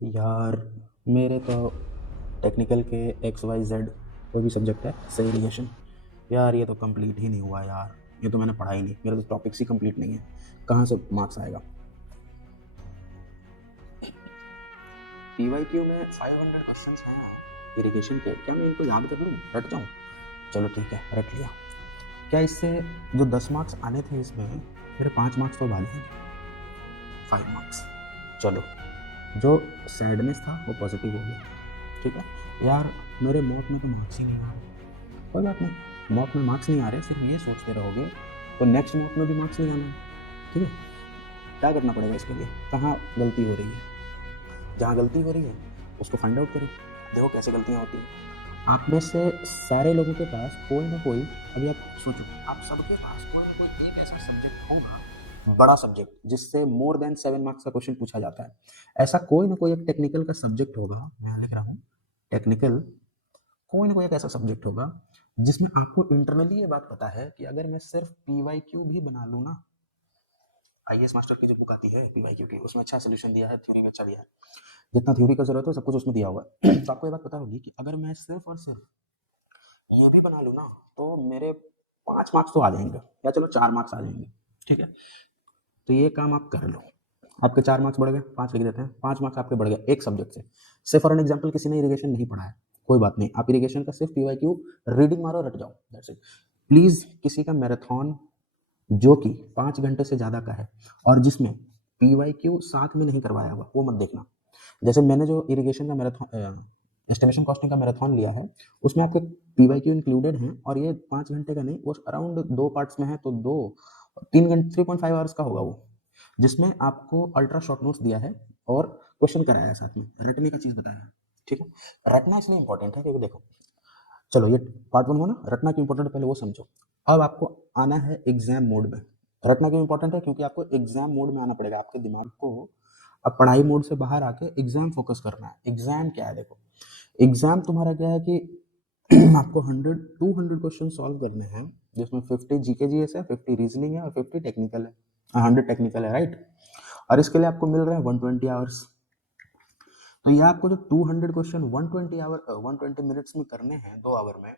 यार मेरे तो टेक्निकल के एक्स वाई जेड कोई भी सब्जेक्ट है सेग्रीगेशन, यार ये तो कंप्लीट ही नहीं हुआ यार। ये तो मैंने पढ़ा ही नहीं, मेरे तो टॉपिक्स ही कंप्लीट नहीं है, कहाँ से मार्क्स आएगा। पीवाईक्यू में 500 क्वेश्चंस हैं इरिगेशन के, क्या मैं इनको याद कर लूँ, रट जाऊँ? चलो ठीक है, रट लिया। क्या इससे जो 10 मार्क्स आने थे इसमें मेरे 5 मार्क्स तो भाग जाएंगे, 5 मार्क्स। चलो, जो सैडनेस था वो पॉजिटिव हो गया, ठीक है। यार मेरे मॉक में तो मार्क्स ही नहीं आ रहे, कोई बात नहीं, मॉक में मार्क्स नहीं आ रहे, सिर्फ ये सोचते रहोगे तो नेक्स्ट मॉक में भी मार्क्स नहीं आने हैं, ठीक है। क्या करना पड़ेगा इसके लिए, कहाँ गलती हो रही है, जहाँ गलती हो रही है उसको फाइंड आउट करिए, देखो कैसे गलतियाँ होती हैं। आप में से सारे लोगों के पास कोई ना कोई, अभी आप सोचो, आप सबके पास कोई ना कोई एक ऐसा सब्जेक्ट होगा, बड़ा सब्जेक्ट जिससे मोर देन 7 मार्क्स का क्वेश्चन पूछा जाता है। ऐसा कोई ना कोई एक टेक्निकल का सब्जेक्ट होगा, मैं लिख रहा हूँ टेक्निकल, कोई ना कोई एक ऐसा सब्जेक्ट होगा जिसमें आपको इंटरनली ये बात पता है कि अगर मैं सिर्फ पीवाईक्यू भी बना लूँ ना, आईएएस मास्टर की जो बुक आती है पीवाईक्यू की, उसमें अच्छा सोल्यूशन दिया है, थ्योरी में अच्छा दिया है, जितना थ्योरी का जरूरत हो सब कुछ उसमें दिया हुआ है। तो आपको ये बात पता होगी कि अगर मैं सिर्फ और सिर्फ ये भी बना लूँ ना तो मेरे 5 मार्क्स तो आ जाएंगे, या चलो 4 मार्क्स आ जाएंगे, ठीक है। तो ये काम आप कर लो, आपके 4 मार्क्स बढ़ गए, 5 लिख देते हैं, 5 मार्क्स आपके बढ़ गए एक सब्जेक्ट से फॉर एन एग्जाम्पल किसी ने इरिगेशन नहीं पढ़ा है, कोई बात नहीं, आप इरिगेशन का सिर्फ पीवाईक्यू रीडिंग मारो, रट जाओ, दैट्स इट। प्लीज किसी का मैराथन जो कि 5 घंटे से ज़्यादा का है और जिसमें पीवाईक्यू साथ में नहीं करवाया हुआ, वो मत देखना। जैसे मैंने जो इरिगेशन का मैराथन, एस्टिमेशन कॉस्टिंग का मैराथन लिया है, उसमें आपके पीवाईक्यू इंक्लूडेड हैं, और ये 5 घंटे का नहीं, वो अराउंड 2 पार्ट्स में है, तो 3 घंटे 3.5 आवर्स का होगा वो, जिसमें आपको अल्ट्रा शॉर्ट नोट्स दिया है और क्वेश्चन कराया है साथ में, रटने का चीज़ बताया है, ठीक है। रटना इसलिए इंपॉर्टेंट है क्योंकि देखो, चलो ये पार्ट 1 हुआ ना, रटना क्यों इंपॉर्टेंट है पहले वो समझो। अब आपको आना है एग्जाम मोड में। रटना क्यों इंपॉर्टेंट है, क्योंकि आपको एग्जाम मोड में आना पड़ेगा, आपके दिमाग को अब पढ़ाई मोड से बाहर आके एग्जाम फोकस करना है। एग्जाम क्या है, देखो एग्जाम तुम्हारा क्या है कि आपको 200 क्वेश्चन सॉल्व करने हैं, जिसमें 50 जीके जीएस है, 50 रीजनिंग है और 50 टेक्निकल है, 100 टेक्निकल है, राइट। और इसके लिए आपको मिल रहे हैं 120 आवर्स। तो ये आपको जो 200 क्वेश्चन 120 मिनट्स में करने हैं, 2 आवर में,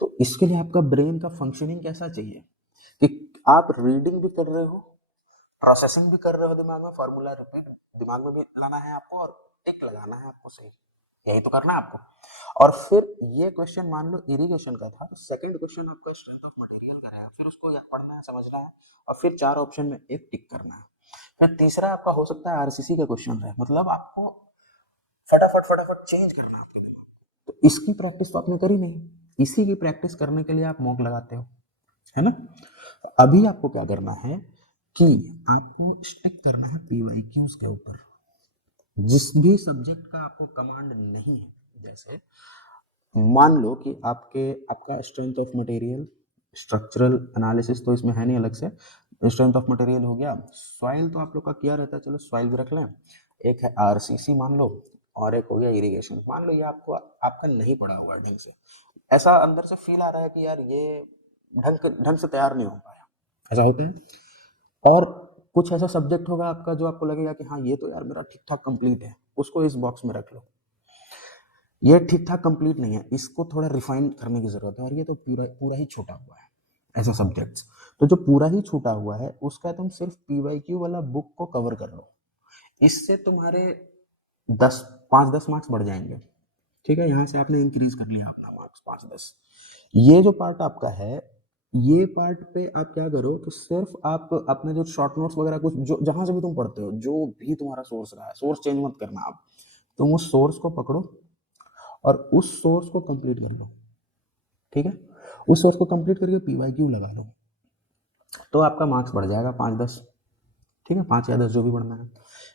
तो इसके लिए आपका ब्रेन का फंक्शनिंग कैसा चाहिए कि आप रीडिंग भी कर रहे हो, प्रोसेसिंग भी कर रहे हो, दिमाग में फार्मूला रिपीट दिमाग में भी लाना है आपको, और टिक लगाना है आपको, सही, यही तो करना है आपको। और फिर ये क्वेश्चन मान लो इरिगेशन का था, तो सेकंड क्वेश्चन आपका स्ट्रेंथ ऑफ मटेरियल का है, फिर उसको पढ़ना है, समझना है, और फिर 4 ऑप्शन में एक टिक करना है। फिर तीसरा आपका हो सकता है आरसीसी का क्वेश्चन है, मतलब आपको फटाफट फटाफट चेंज करना है आपके दिमाग। तो इसकी प्रैक्टिस तो आपने करी नहीं, इसी की प्रैक्टिस करने के लिए आप मॉक लगाते हो, है ना। अभी आपको क्या करना है कि आपको स्टिक करना है पीवाईक्यूज के ऊपर, जिस भी सब्जेक्ट का आपको कमांड नहीं है। जैसे मान लो कि आपका strength of material, structural analysis तो इसमें है नहीं अलग से, स्ट्रेंथ ऑफ मटेरियल हो गया, सॉइल तो आप लोग का किया रहता है, चलो सॉइल भी रख लें, एक है आरसीसी मान लो, और एक हो गया इरिगेशन। मान लो ये आपका नहीं पड़ा हुआ है ढंग से, ऐसा अंदर से फील आ रहा है कि यार ये ढंग से तैयार नहीं हो पाया, ऐसा होता है। और कुछ ऐसा सब्जेक्ट होगा आपका जो आपको लगेगा कि हाँ ये तो यार मेरा ठीक ठाक कंप्लीट है, उसको इस बॉक्स में रख लो। ये ठीक ठाक कंप्लीट नहीं है, इसको थोड़ा रिफाइन करने की जरूरत है, और ये तो पूरा पूरा ही छूटा हुआ है, ऐसा सब्जेक्ट्स। तो जो पूरा ही छूटा हुआ है उसका तुम सिर्फ पीवाईक्यू वाला बुक को कवर कर लो, इससे तुम्हारे 10 5 10 मार्क्स बढ़ जाएंगे, ठीक है। यहाँ से आपने इंक्रीज कर लिया अपना मार्क्स 5 10। ये जो पार्ट आपका है, ये पार्ट पे आप क्या करो कि सिर्फ आप अपने जो शॉर्ट नोट्स वगैरह कुछ जो जहां से भी तुम पढ़ते हो, जो भी तुम्हारा सोर्स रहा है, सोर्स चेंज मत करना आप, तुम उस सोर्स को पकड़ो और उस सोर्स को कंप्लीट कर लो, ठीक है। उस सोर्स को कंप्लीट करके पीवाईक्यू लगा लो, तो आपका मार्क्स बढ़ जाएगा 5 10, ठीक है, 5 या 10 जो भी बढ़ना है।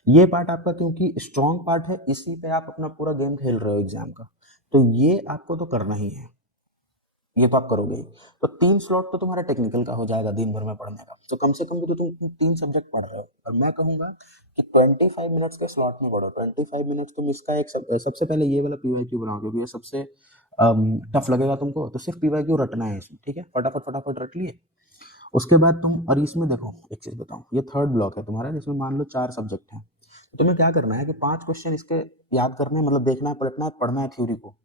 ये पार्ट आपका क्योंकि स्ट्रॉन्ग पार्ट है, इसी पे आप अपना पूरा गेम खेल रहे हो एग्जाम का, तो ये आपको तो करना ही है, ये तो आप करोगे ही। तो 3 स्लॉट तो तुम्हारा टेक्निकल का हो जाएगा दिन भर में पढ़ने का, तो कम से कम भी तो तुम 3 सब्जेक्ट पढ़ रहे हो। और मैं कहूंगा कि 25 मिनट्स के स्लॉट में पढ़ो, 25 मिनट्स तुम इसका एक सबसे पहले ये वाला पीवाईक्यू बनाओ, क्योंकि ये सबसे टफ लगेगा तुमको, तो सिर्फ पीवाईक्यू रटना है इसमें, ठीक है, फटाफट फटाफट रट लिए। उसके बाद तुम, और इसमें देखो एक चीज बताऊं, ये थर्ड ब्लॉक है तुम्हारा, जिसमें मान लो 4 सब्जेक्ट हैं, तुम्हें क्या करना है कि 5 क्वेश्चन इसके याद करने हैं, मतलब देखना है, पलटना है, पढ़ना है थ्योरी को,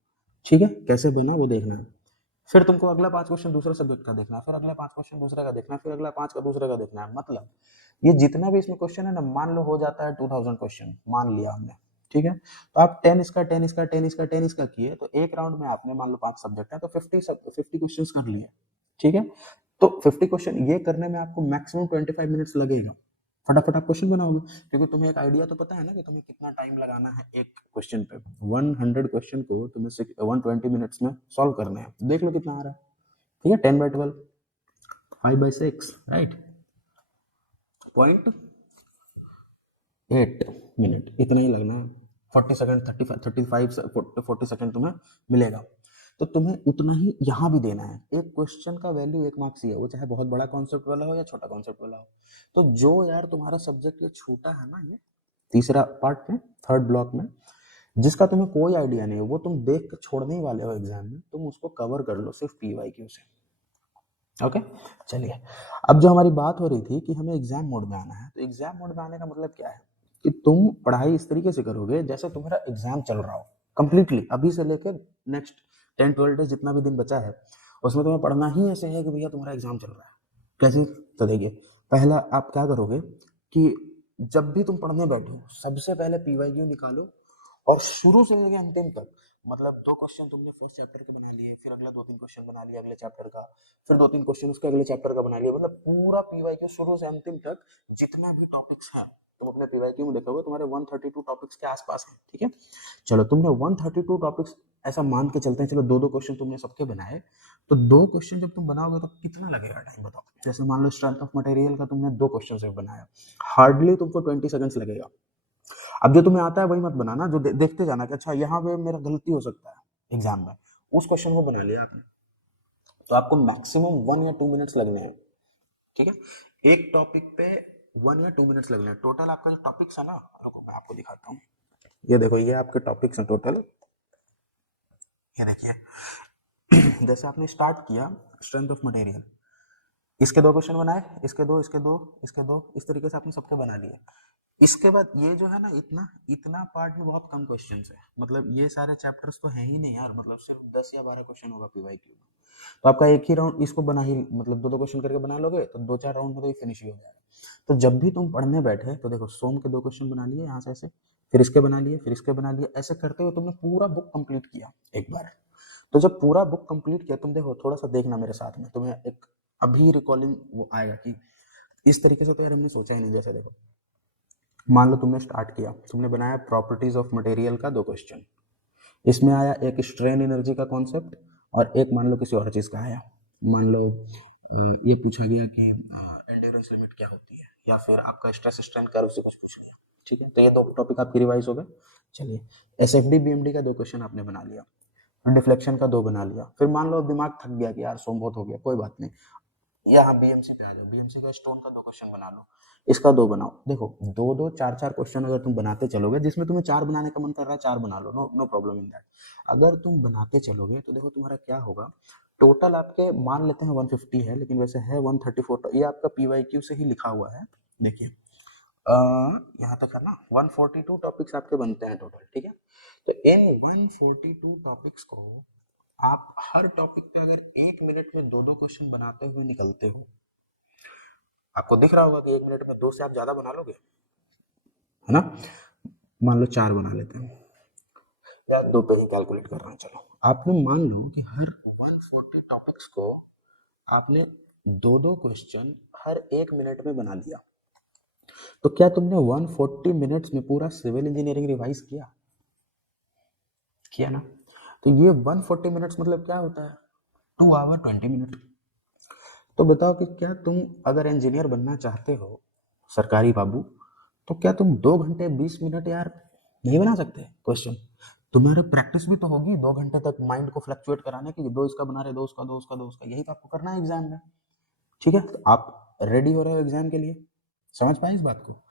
ठीक है, कैसे बना वो देखना है। फिर तुमको अगला 5 क्वेश्चन दूसरे सब्जेक्ट का देखना है, फिर अगला 5 क्वेश्चन दूसरे का देखना है, फिर अगला 5 का दूसरे का देखना है। मतलब ये जितना भी इसमें क्वेश्चन है ना, मान लो हो जाता है 2000 क्वेश्चन, मान लिया हमने, ठीक है। तो आप 10 इसका 10 इसका 10 इसका 10 इसका किए, तो एक राउंड में आपने मान लो 5 सब्जेक्ट है तो 50 क्वेश्चंस कर लिए, ठीक है। तो 50 क्वेश्चन ये करने में आपको मैक्सिमम 25 मिनट्स लगेगा। फटाफट आप क्वेश्चन बनाओगे, क्योंकि तुम्हें एक आइडिया तो पता है ना कि तुम्हें कितना टाइम लगाना है एक क्वेश्चन पे। 100 क्वेश्चन को तुम्हें 120 मिनट्स में सॉल्व करना है। देख लो कितना आ रहा है, ठीक है। 10/12, 5/6, राइट, 0.8 मिनट, इतना ही लगना है। 40 सेकंड, 35 40 सेकंड तुम्हें मिलेगा। तो तुम्हें उतना ही यहाँ भी देना है। एक क्वेश्चन का वैल्यू 1 मार्क्स ही है, वो चाहे बहुत बड़ा कॉन्सेप्ट वाला हो या छोटा कॉन्सेप्ट वाला हो। तो जो यार तुम्हारा सब्जेक्ट ये छोटा है ना, ये तीसरा पार्ट में, थर्ड ब्लॉक में, जिसका तुम्हें कोई आइडिया नहीं है, वो तुम देख कर छोड़ने ही वाले हो एग्जाम में, तुम उसको कवर कर लो सिर्फ PYQ से। ओके, चलिए। अब जो हमारी बात हो रही थी कि हमें एग्जाम मोड में आना है, तो एग्जाम मोड में आने का मतलब क्या है कि तुम पढ़ाई इस तरीके से करोगे जैसे तुम्हारा एग्जाम चल रहा हो कंप्लीटली, अभी से लेकर नेक्स्ट 10-12 डेज जितना भी दिन बचा है, उसमें तुम्हें पढ़ना ही ऐसे है कि भैया तुम्हारा एग्जाम चल रहा है। कैसे? तो देखिए, पहला आप क्या करोगे कि जब भी तुम पढ़ने बैठो, सबसे पहले PYQ निकालो और शुरू से लेकर अंतिम तक, मतलब 2 क्वेश्चन तुमने फर्स्ट चैप्टर के बना लिए, फिर अगला 2-3 क्वेश्चन बना लिया अगले चैप्टर का, फिर 2-3 क्वेश्चन उसके अगले चैप्टर का बना लिया, मतलब पूरा PYQ शुरू से अंतिम तक जितना भी टॉपिक्स हैं तुम अपने PYQ में देखोगे तुम्हारे 132 टॉपिक्स के आसपास है, ठीक है। चलो, तुमने 132 टॉपिक्स ऐसा मान के चलते हैं, चलो 2-2 क्वेश्चन तुमने सबके बनाए, तो 2 क्वेश्चन जब तुम बनाओगे तो कितना लगेगा टाइम, बताओ। जैसे मान लो स्ट्रेंथ ऑफ मटेरियल का तुमने 2 क्वेश्चन सिर्फ बनाया, हार्डली तुमको 20 सेकंड्स लगेगा। अब जो तुम्हें आता है वही मत बनाना, जो देखते जाना कि अच्छा यहाँ पे मेरा गलती हो सकता है एग्जाम में, उस क्वेश्चन को बना लिया आपने, तो आपको मैक्सिमम 1 या 2 मिनट्स लगने हैं, ठीक है। एक टॉपिक पे 1 या 2 मिनट्स लगने हैं। टोटल आपका जो टॉपिक्स है ना, रुको मैं आपको दिखाता हूँ। ये देखो, ये आपके टॉपिक्स हैं टोटल, ये देखिए। जैसे आपने स्टार्ट किया स्ट्रेंथ ऑफ मटेरियल, इसके 2 क्वेश्चन बनाए, इसके 2, इसके 2, इसके 2, इस तरीके से आपने सबके बना लिए। इसके बाद ये जो है ना, इतना इतना पार्ट में बहुत कम क्वेश्चंस है, मतलब ये सारे चैप्टर्स तो हैं ही नहीं यार, मतलब सिर्फ 10 या 12 क्वेश्चन होगा PYQ में। तो आपका एक ही राउंड इसको बना ही, मतलब 2-2 क्वेश्चन करके बना लोगे तो 2-4 राउंड में तो ये फिनिश ही हो जाएगा। तो जब भी तुम पढ़ने बैठे तो देखो, सोम के 2 क्वेश्चन बना लिए यहाँ से ऐसे, फिर इसके बना लिए, फिर इसके बना लिए, ऐसे करते हुए तुमने पूरा बुक कंप्लीट किया एक बार। तो जब पूरा बुक कंप्लीट किया, तुम देखो थोड़ा सा देखना मेरे साथ में, तुम्हें एक अभी रिकॉलिंग वो आएगा कि इस तरीके से तो यार हमने सोचा ही नहीं। जैसे देखो, मान लो तुमने स्टार्ट किया, तुमने बनाया प्रॉपर्टीज ऑफ मटेरियल का 2 क्वेश्चन, इसमें आया एक स्ट्रेन एनर्जी का कॉन्सेप्ट और एक मान लो किसी और चीज़ का आया। मान लो ये पूछा गया कि एंड्योरेंस लिमिट क्या होती है, या फिर आपका स्ट्रेस स्ट्रेन कर्व से कुछ पूछ लिया, ठीक है। तो ये 2 टॉपिक आपकी रिवाइज हो गए। चलिए, SFD BMD का 2 क्वेश्चन आपने बना लिया, डिफ्लेक्शन का 2 बना लिया, फिर मान लो दिमाग थक गया कि यार सोम बहुत हो गया, कोई बात नहीं, यहाँ BMC पे आ जाओ, BMC का स्टोन का 2 क्वेश्चन बना लो, इसका 2 बनाओ। देखो, 2-2 4-4 क्वेश्चन अगर तुम बनाते चलोगे, जिसमें तुम्हें 4 बनाने का मन कर रहा है 4 बना लो, no no problem in that. अगर तुम बनाते चलोगे तो देखो तुम्हारा क्या होगा, टोटल आपके मान लेते हैं 150 है, लेकिन वैसे है 134, ये आपका PYQ से ही लिखा हुआ है। देखिए, यहाँ तक है ना, 142 टॉपिक्स आपके बनते हैं टोटल, ठीक है। तो इन 142 टॉपिक्स को आप हर टॉपिक पे अगर 1 मिनट में 2-2 क्वेश्चन बनाते हुए निकलते हो, आपको दिख रहा होगा कि 1 मिनट में 2 से आप ज्यादा बना लोगे, है ना। मान लो 4 बना लेते हैं, या 2 पे ही कैलकुलेट कर रहे हैं, चलो। आपने मान लो कि हर 140 टॉपिक्स को आपने 2-2 क्वेश्चन हर 1 मिनट में बना लिया, तो क्या तुमने 140 मिनट्स में पूरा सिविल इंजीनियरिंग रिवाइज किया? किया ना। तो ये 140 मिनट्स मतलब क्या होता है, 2 आवर 20 मिनट। तो बताओ कि क्या तुम अगर इंजीनियर बनना चाहते हो सरकारी बाबू, तो क्या तुम 2 घंटे 20 मिनट यार नहीं बना सकते क्वेश्चन? तुम्हारे प्रैक्टिस भी तो होगी 2 घंटे तक माइंड को फ्लक्चुएट कराने की, 2 इसका बना रहे, 2 उसका, 2 उसका, 2 उसका, यही तो आपको करना है एग्जाम में, ठीक है। तो आप रेडी हो रहे हो एग्जाम के लिए, समझ पाए इस बात को?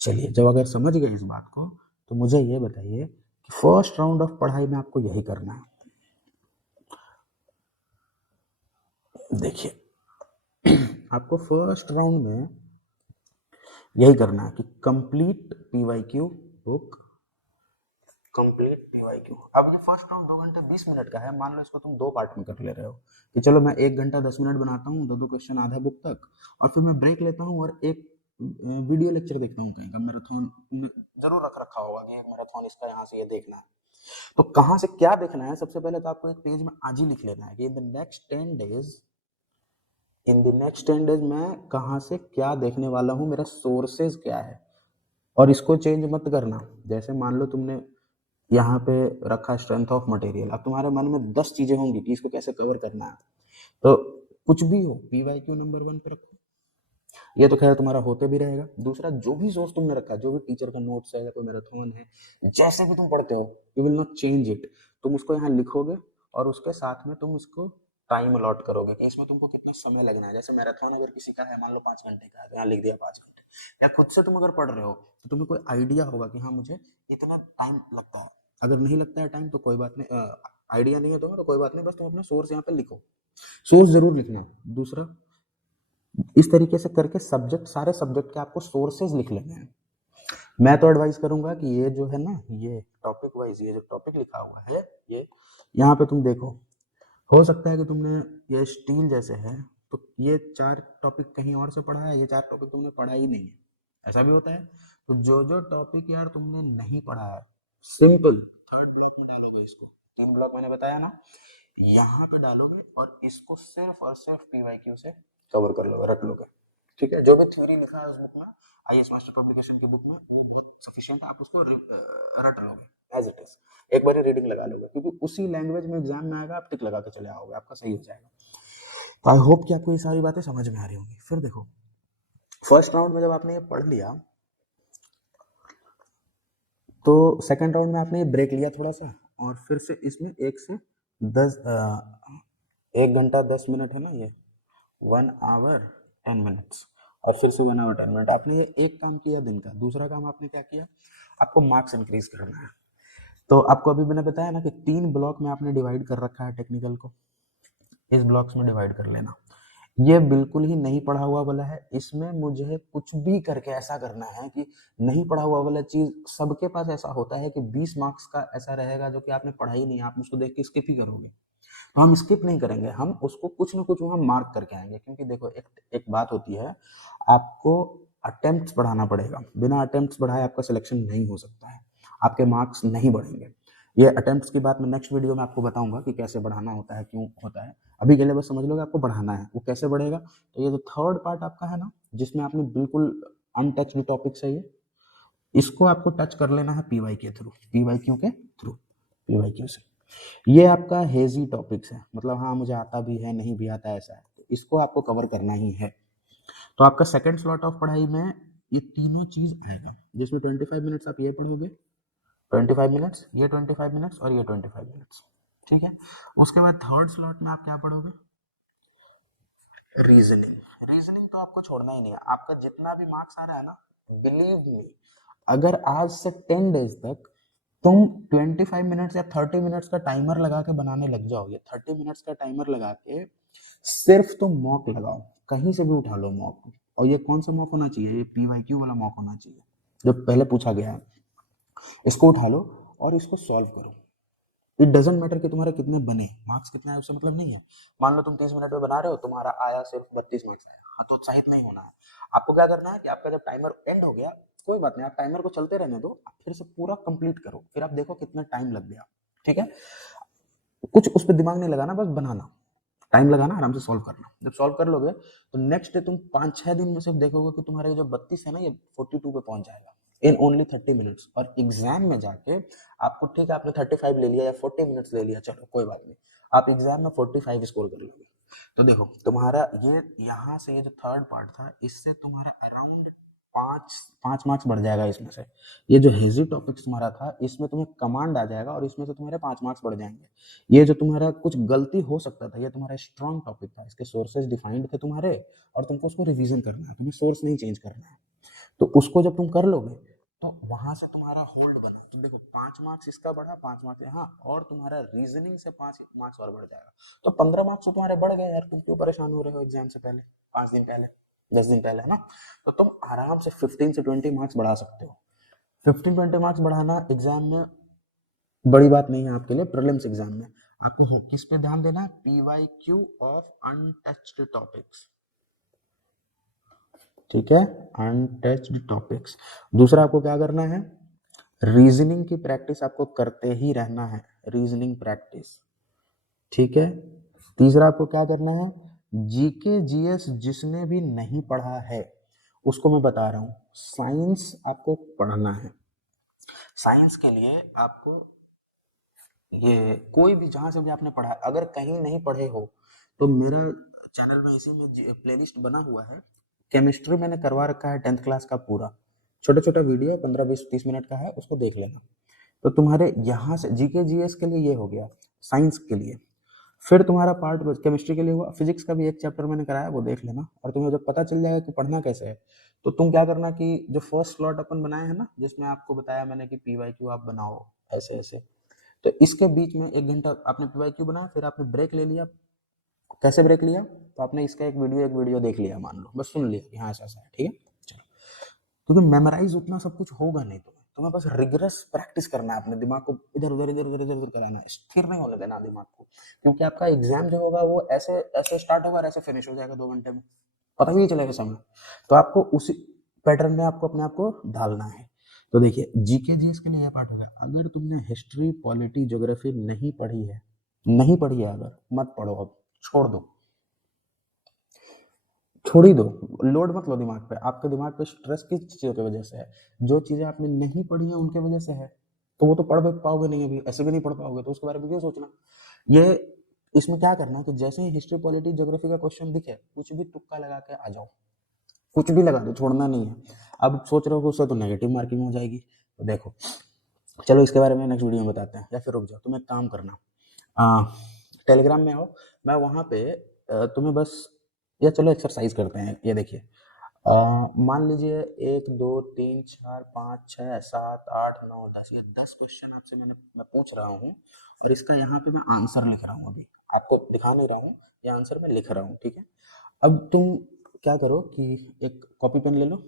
चलिए, जब अगर समझ गए इस बात को, तो मुझे ये बताइए कि फर्स्ट राउंड ऑफ पढ़ाई में आपको यही करना है। देखिए, आपको फर्स्ट राउंड में यही करना है कि complete PYQ book complete PYQ. अब ये फर्स्ट राउंड 2 घंटे 20 मिनट का है, मान लो इसको तुम 2 पार्ट में कर ले रहे हो कि चलो मैं 1 घंटा 10 मिनट बनाता हूँ, 2 क्वेश्चन आधा बुक तक, और फिर मैं ब्रेक लेता हूँ और एक वीडियो लेक्चर देखता हूँ कहीं का। मैराथन जरूर रख रखा होगा कि मैराथन इसका यहाँ से ये देखना है। तो कहाँ से क्या देखना है, सबसे पहले तो आपको एक पेज में आज ही लिख लेना है कि इन द नेक्स्ट 10 डेज मैं कहाँ से क्या देखने वाला हूँ, मेरा सोर्सेज क्या है, और इसको चेंज मत करना। जैसे मान लो तुमने यहाँ पे रखा स्ट्रेंथ ऑफ मटेरियल, अब तुम्हारे मन में 10 चीजें होंगी कि इसको कैसे कवर करना है, तो कुछ भी हो पीवाईक्यू नंबर 1 पे रखो। ये तो खैर तुम्हारा होते भी रहेगा। दूसरा, जो भी सोर्स तुमने रखा, जो भी टीचर का नोट्स है या कोई मैराथन है, जैसे भी तुम पढ़ते हो, you will not change it. तुम उसको यहाँ लिखोगे और उसके साथ में तुम उसको टाइम अलॉट करोगे कि इसमें तुमको कितना समय लगना है। जैसे मैराथन अगर किसी का है मान लो 5 घंटे का है, तो यहाँ लिख दिया 5 घंटे। या खुद से तुम अगर पढ़ रहे हो तो तुम्हें कोई आइडिया होगा कि हाँ मुझे इतना टाइम लगता है। अगर नहीं लगता है टाइम तो कोई बात नहीं, आइडिया नहीं है तो कोई बात नहीं, बस तुम अपना सोर्स यहाँ पे लिखो, सोर्स जरूर लिखना। दूसरा, इस तरीके से करके सब्जेक्ट, सारे सब्जेक्ट के आपको सोर्सेज लिख लेने हैं। मैं तो एडवाइस करूंगा कि ये जो है ना, ये टॉपिक वाइज ये जो टॉपिक लिखा हुआ है, ये यहाँ पे तुम देखो, हो सकता है कि तुमने ये स्टील जैसे है तो ये 4 टॉपिक कहीं और से पढ़ा है, ये 4 टॉपिक तुमने पढ़ा ही नहीं है, ऐसा भी होता है। तो जो जो टॉपिक यार तुमने नहीं पढ़ा है, सिंपल 3rd ब्लॉक में डालोगे इसको। 3 ब्लॉक मैंने बताया ना, यहाँ पे डालोगे और इसको सिर्फ और सिर्फ पीवाईक्यू से कवर कर लोगे, रट लोगे। ठीक है, जो भी थ्योरी लिखा है उस बुक में, आईएएस मास्टर पब्लिकेशन की बुक में, वो बहुत सफिशिएंट है, आप उसको रट लोगे एज इट इज, एक बार रीडिंग लगा लोगे, क्योंकि उसी लैंग्वेज में एग्जाम में आएगा, आप टिक लगा के चले आओगे, आपका सही हो जाएगा। तो आई होप कि आपको ये सारी बातें समझ में आ रही होंगी। फिर देखो, फर्स्ट राउंड में जब आपने ये पढ़ लिया तो सेकंड राउंड में आपने ये ब्रेक लिया थोड़ा सा, और फिर से इसमें 1 घंटा 10 मिनट है ना, ये 1 आवर 10 मिनट्स, और फिर से 1 आवर 10 मिनट। आपने ये एक काम किया दिन का। दूसरा काम आपने क्या किया, आपको मार्क्स इंक्रीज करना है। तो आपको अभी मैंने बताया ना कि 3 ब्लॉक में आपने डिवाइड कर रखा है टेक्निकल को, इस ब्लॉक्स में डिवाइड कर लेना। ये बिल्कुल ही नहीं पढ़ा हुआ वाला है, इसमें मुझे कुछ भी करके ऐसा करना है कि नहीं पढ़ा हुआ वाला चीज, सबके पास ऐसा होता है कि 20 मार्क्स का ऐसा रहेगा जो कि आपने पढ़ा ही नहीं, आप उसको देख के स्किप ही करोगे। तो हम स्किप नहीं करेंगे, हम उसको कुछ ना कुछ वहां मार्क करके आएंगे। क्योंकि देखो, एक बात होती है, आपको अटेम्प्ट्स बढ़ाना पड़ेगा, बिना अटेम्प्ट्स बढ़ाए आपका सिलेक्शन नहीं हो सकता है, आपके मार्क्स नहीं बढ़ेंगे। ये अटेम्प्ट्स की बात मैं नेक्स्ट वीडियो में आपको बताऊंगा कि कैसे बढ़ाना होता है, क्यों होता है। अभी के लिए बस समझ लो कि आपको बढ़ाना है, वो कैसे बढ़ेगा। तो ये जो 3rd पार्ट आपका है ना, जिसमें आपने बिल्कुल अनटच्ड टॉपिक्स है ये, इसको आपको टच कर लेना है पीवाईक्यू के थ्रू, पीवाईक्यू से। ये आपका हेजी टॉपिक्स है, मतलब हाँ मुझे आता भी है नहीं भी आता ऐसा है, तो इसको आपको कवर करना ही है। तो आपका सेकंड स्लॉट ऑफ पढ़ाई में ये तीनों चीज आएगा, जिसमें 25 मिनट्स आप ये पढ़ोगे, 25 मिनट्स ये, 25 मिनट्स और ये 25 मिनट्स। ठीक है, उसके बाद 3rd स्लॉट में आप क्या पढ़ोगे, रीजनिंग तो आपको छोड़ना ही नहीं है। आपका जितना भी मार्क्स आ रहा है ना, बिलीव मी, अगर आज से 10 डेज तक तुम 25 मिनट्स या 30 मिनट्स का टाइमर लगा के बनाने लग जाओगे, 30 मिनट्स का टाइमर लगा के सिर्फ तुम मॉक लगाओ, कहीं से भी उठा लो मॉक। और ये कौन सा मॉक होना चाहिए, ये पीवाईक्यू वाला मॉक होना चाहिए जो पहले पूछा गया है। इसको उठा लो और इसको सॉल्व करो। इट डजेंट मैटर कि तुम्हारे कितने बने, मार्क्स कितना है उससे मतलब नहीं है। मान लो तुम 30 मिनट में बना रहे हो, तुम्हारा आया सिर्फ 32 मार्क्स आया, हाँ तो उत्साहित नहीं होना है। आपको क्या करना है कि आपका जब टाइमर एंड हो गया, कोई बात नहीं, आप टाइमर को चलते रहने दो, आप फिर से पूरा कंप्लीट करो, फिर आप देखो कितना टाइम लग गया। ठीक है, कुछ उस पर दिमाग नहीं लगाना, बस बनाना, टाइम लगाना, आराम से सॉल्व करना। जब सॉल्व कर लोगे तो नेक्स्ट डे तुम 5-6 दिन में सिर्फ देखोगे कि तुम्हारे जो 32 है ना, ये 42 पे पहुंच जाएगा इन ओनली 30 मिनट्स। और एग्जाम में जाके आपको, ठीक है आपने 35 ले लिया या 40 मिनट्स ले लिया, चलो कोई बात नहीं, आप एग्जाम में 45 स्कोर कर लोगे। तो देखो तुम्हारा ये यहाँ से, ये जो 3rd पार्ट था, इससे तुम्हारा अराउंड 5 मार्क्स बढ़ जाएगा इसमें से। ये जो हेजी टॉपिक्स तुम्हारा था, इसमें तुम्हें कमांड आ जाएगा और इसमें से तुम्हारे 5 मार्क्स बढ़ जाएंगे। ये जो तुम्हारा कुछ गलती हो सकता था, ये तुम्हारा स्ट्रॉन्ग टॉपिक था, इसके सोर्सेज डिफाइंड थे तुम्हारे, और तुमको उसको रिवीजन करना है, तुम्हें सोर्स नहीं चेंज करना है। तो उसको जब तुम कर लोगे तो वहां से तुम्हारा होल्ड बना, तो देखो 5 मार्क्स इसका बढ़ा, 5 मार्क्स यहाँ, और तुम्हारा रीजनिंग से 5 मार्क्स और बढ़ जाएगा। तो 15 मार्क्स तो तुम्हारे बढ़ गए यार, तुम क्यों परेशान हो रहे हो एग्जाम से पहले, 5 दिन पहले, 10 दिन पहले, है ना। तो तुम आराम से 15 से 20 मार्क्स बढ़ा सकते हो। 15-20 मार्क्स बढ़ाना एग्जाम में बड़ी बात नहीं है आपके लिए। प्रीलिम्स एग्जाम में आपको किस पे ध्यान देना है? PYQ ऑफ अनटच्ड टॉपिक्स, ठीक है, अनटच्ड टॉपिक्स। दूसरा आपको क्या करना है? रीजनिंग की प्रैक्टिस आपको करते ही रहना है, रीजनिंग प्रैक्टिस, ठीक है। तीसरा आपको क्या करना है? जीके जीएस जिसने भी नहीं पढ़ा है उसको मैं बता रहा हूं, साइंस आपको पढ़ना है। साइंस के लिए आपको ये कोई भी जहां से भी आपने पढ़ा है, अगर कहीं नहीं पढ़े हो तो मेरा चैनल में इसी में प्लेलिस्ट बना हुआ है, केमिस्ट्री मैंने करवा रखा है 10th क्लास का पूरा, छोटा छोटा वीडियो 15-20-30 मिनट का है, उसको देख लेना। तो तुम्हारे यहाँ से जीके जीएस के लिए ये हो गया, साइंस के लिए। फिर तुम्हारा पार्ट केमिस्ट्री के लिए हुआ, फिजिक्स का भी एक चैप्टर मैंने कराया, वो देख लेना। और तुम्हें जब पता चल जाएगा कि पढ़ना कैसे है, तो तुम क्या करना कि जो फर्स्ट स्लॉट अपन बनाए हैं ना, जिसमें आपको बताया मैंने कि PYQ आप बनाओ ऐसे ऐसे, तो इसके बीच में 1 घंटा आपने PYQ बनाया, फिर आपने ब्रेक ले लिया। कैसे ब्रेक लिया? तो आपने इसका एक वीडियो देख लिया, मान लो, बस सुन लिया कि हाँ ऐसा ऐसा है, ठीक है, चलो। क्योंकि मेमोराइज उतना सब कुछ होगा नहीं, तुम्हें बस रिगरस प्रैक्टिस करना है, अपने दिमाग को इधर उधर इधर उधर इधर उधर कराना है, स्थिर नहीं होने देना दिमाग को। क्योंकि आपका एग्जाम जो होगा वो ऐसे ऐसे स्टार्ट होगा और ऐसे फिनिश हो जाएगा 2 घंटे में, पता भी नहीं चलेगा समय। तो आपको उसी पैटर्न में आपको अपने आप को ढालना है। तो देखिए, जीके जीएस के लिए यह पार्ट होगा। अगर तुमने हिस्ट्री पॉलिटी ज्योग्राफी नहीं पढ़ी है, नहीं पढ़ी है, अगर मत पढ़ो, अब छोड़ दो, छोड़ ही दो, लोड मत लो दिमाग पे। आपके दिमाग पे स्ट्रेस किस चीज़ों की वजह से है? जो चीज़ें आपने नहीं पढ़ी हैं उनके वजह से है। तो वो तो पढ़ पाओगे नहीं, अभी ऐसे भी नहीं पढ़ पाओगे, तो उसके बारे में क्यों सोचना? ये इसमें क्या करना है कि जैसे ही हिस्ट्री पॉलिटी ज्योग्राफी का क्वेश्चन दिखे, कुछ भी तुक्का लगा के आ जाओ, कुछ भी लगा दो, छोड़ना नहीं है। अब सोच रहे हो कि उससे तो नेगेटिव मार्किंग हो जाएगी, तो देखो, चलो इसके बारे में नेक्स्ट वीडियो में बताते हैं। या फिर रुक जाओ, तुम एक काम करना, टेलीग्राम में आओ, मैं वहाँ पे तुम्हें बस, या चलो एक्सरसाइज करते हैं। ये देखिए, मान लीजिए 1 2 3 4 5 6 7 8 9 10, ये 10 क्वेश्चन आपसे मैं पूछ रहा हूँ, और इसका यहाँ पे मैं आंसर लिख रहा हूँ। अभी आपको दिखा नहीं रहा हूँ, ये आंसर मैं लिख रहा हूँ, ठीक है। अब तुम क्या करो कि एक कॉपी पेन ले लो,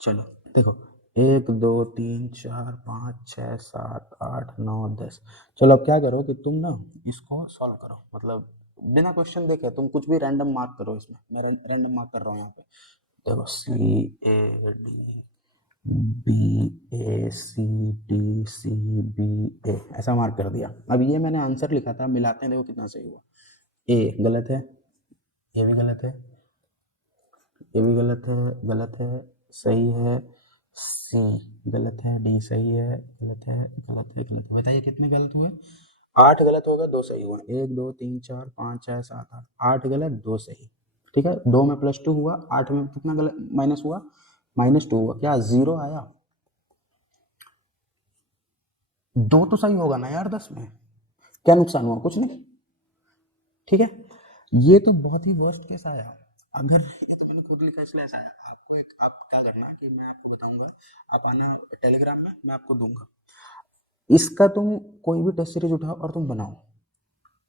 चलो देखो, 1 2 3 4 5 6 7 8 9 10। चलो अब क्या करो कि तुम ना इसको सॉल्व करो, मतलब बिना क्वेश्चन देखे तुम कुछ भी रैंडम मार्क करो। इसमें मैं रैंडम मार्क कर रहा हूँ यहाँ पे, देखो CAD BACDCBA ऐसा मार्क कर दिया। अब ये मैंने आंसर लिखा था, मिलाते हैं, देखो कितना सही हुआ। ए गलत है, ये भी गलत है, ये भी गलत है, गलत है, सही है, सी गलत है, डी सही है, गलत है, गलत है, गलत है। बताइए कितने गलत हुए? 8 गलत होगा, 2 सही हुआ। 1 2 3 4 5 6 7 8, 8 गलत 2 सही, ठीक है। 2 में +2 हुआ, 8 में कितना गलत माइनस हुआ? -2 हुआ। क्या 0 आया? 2 तो सही होगा ना यार 10 में, क्या नुकसान हुआ? कुछ नहीं, ठीक है। ये तो बहुत ही वर्स्ट केस आया। अगर ये तो मैंने खुद लिखा इसलिए ऐसा आया। आपको एक, आप क्या करना कि मैं आपको बताऊंगा, आप आना टेलीग्राम में, मैं आपको दूंगा इसका। तुम कोई भी टेस्ट सीरीज उठाओ और तुम बनाओ,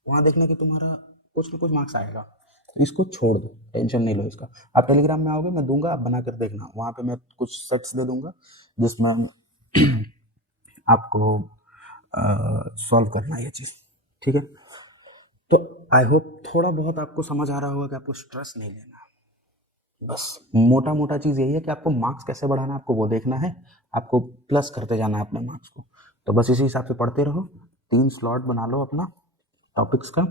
वहां देखना कि तुम्हारा कुछ ना कुछ मार्क्स आएगा। तो इसको छोड़ दो, टेंशन नहीं लो इसका। आप टेलीग्राम में आओगे, मैं दूंगा, आप बना कर देखना। वहां पे मैं कुछ सेट्स दे दूंगा जिसमें आपको सॉल्व करना है ये चीज़, ठीक है। तो आई होप थोड़ा बहुत आपको समझ आ रहा होगा कि आपको स्ट्रेस नहीं लेना है। बस मोटा मोटा चीज़ यही है कि आपको मार्क्स कैसे बढ़ाना है, आपको वो देखना है, आपको प्लस करते जाना है अपने मार्क्स को। तो बस इसी हिसाब से पढ़ते रहो। 3 स्लॉट बना लो अपना टॉपिक्स का,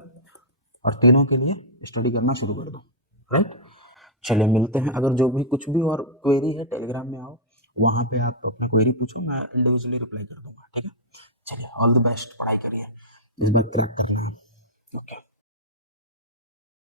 और तीनों के लिए स्टडी करना शुरू कर दो, राइट। चलिए मिलते हैं। अगर जो भी कुछ भी और क्वेरी है, टेलीग्राम में आओ, वहाँ पे आप अपना क्वेरी पूछो, मैं इंडिविजुअली रिप्लाई कर दूंगा, ठीक है। चलिए, ऑल द बेस्ट, पढ़ाई करिए, इस बार क्रैक करना है, ओके।